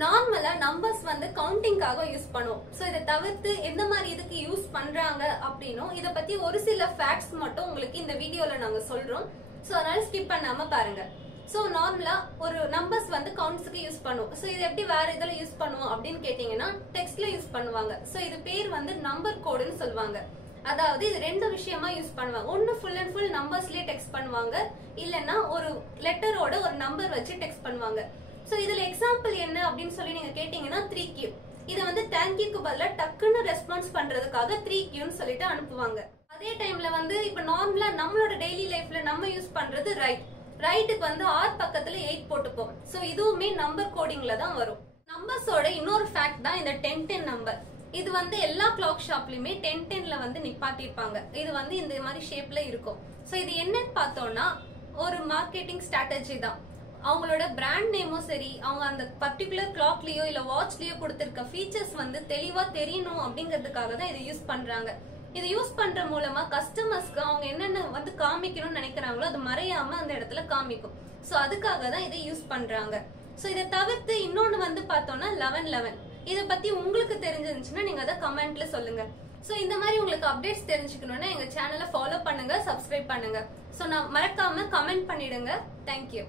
நார்மலா நம்பர்ஸ் வந்து கவுண்டிங்காக யூஸ் பண்ணுவோம். சோ இதை தவிர்த்து எந்த மாதிரி இதுக்கு யூஸ் பண்றாங்க அப்படின்னும் இத பத்தி ஒரு சில ஃபேக்ட்ஸ் மட்டும் உங்களுக்கு இந்த வீடியோல நாங்க சொல்றோம். சோ அதனால ஸ்கிப் பண்ணாம பாருங்க. சோ நார்மலா ஒரு நம்பர்ஸ் வந்து கவுண்ட்ஸ்க்கு யூஸ் பண்ணுவோம். சோ இது எப்படி வேற இதுல யூஸ் பண்ணுவோம் அப்படின்னு கேட்டீங்கன்னா டெக்ஸ்ட்ல யூஸ் பண்ணுவாங்க. சோ இது பேர் வந்து நம்பர் கோடுன்னு சொல்லுவாங்க. அதாவது இது ரெண்டு விஷயமா யூஸ் பண்ணுவாங்க. ஒன்னு ஃபுல் அண்ட் ஃபுல் நம்பர்ஸ்லயே டெக்ஸ்ட் பண்ணுவாங்க, இல்லன்னா ஒரு லெட்டரோட ஒரு நம்பர் வச்சு டெக்ஸ்ட் பண்ணுவாங்க. சோ இதுல எக்ஸாம்பிள் என்ன அப்படின்னு சொல்லி நீங்க கேட்டீங்கன்னா 3Q. இது வந்து தேங்க்யூக்கு பதிலா டக்குன்னு ரெஸ்பான்ஸ் பண்றதுக்காக 3Qன்னு சொல்லிட்டு அனுப்புவாங்க. அதே டைம்ல வந்து இப்ப நார்மலா நம்மளோட டெய்லி லைஃப்ல நம்ம யூஸ் பண்றது ரைட்டுக்கு வந்து R பக்கத்துல 8 போட்டுப்போம். சோ இதுவுமே நம்பர் கோடிங்ல தான் வரும். நம்பர்ஸோட இன்னொரு ஃபேக்ட் தான் இந்த 1010 நம்பர். இது வந்து எல்லா கிளாக் ஷாப்லயுமே 1010ல வந்து நிப்பாட்டிருப்பாங்க. இது வந்து இந்த மாதிரி ஷேப்ல இருக்கும். சோ இது என்னன்னு பார்த்தோம்னா ஒரு மார்க்கெட்டிங் ஸ்ட்ராட்டஜி தான். அவங்களோட பிராண்ட் நேமும் சரி, அவங்க அந்த பர்டிகுலர் கிளாக்லயோ இல்ல வாட்ச்லயோ கொடுத்திருக்க ஃபீச்சர்ஸ் வந்து தெளிவா தெரியணும் அப்படிங்கிறதுக்காக தான் இதை யூஸ் பண்றாங்க. இது யூஸ் பண்ற மூலமா கஸ்டமர்ஸ்க்கு அவங்க என்னென்ன வந்து காமிக்கணும்னு நினைக்கிறாங்களோ அது மறையாம அந்த இடத்துல காமிக்கும். சோ அதுக்காக தான் இதை யூஸ் பண்றாங்க. சோ இதை தவிர்த்து இன்னொன்னு வந்து பார்த்தோம்னா 1111. இதை பத்தி உங்களுக்கு தெரிஞ்சிருந்துச்சுன்னா நீங்க அதை கமெண்ட்ல சொல்லுங்க. சோ இந்த மாதிரி உங்களுக்கு அப்டேட்ஸ் தெரிஞ்சுக்கணும்னா எங்க சேனலை ஃபாலோ பண்ணுங்க, சப்ஸ்கிரைப் பண்ணுங்க. சோ நான் மறக்காம கமெண்ட் பண்ணிடுங்க. தேங்க்யூ.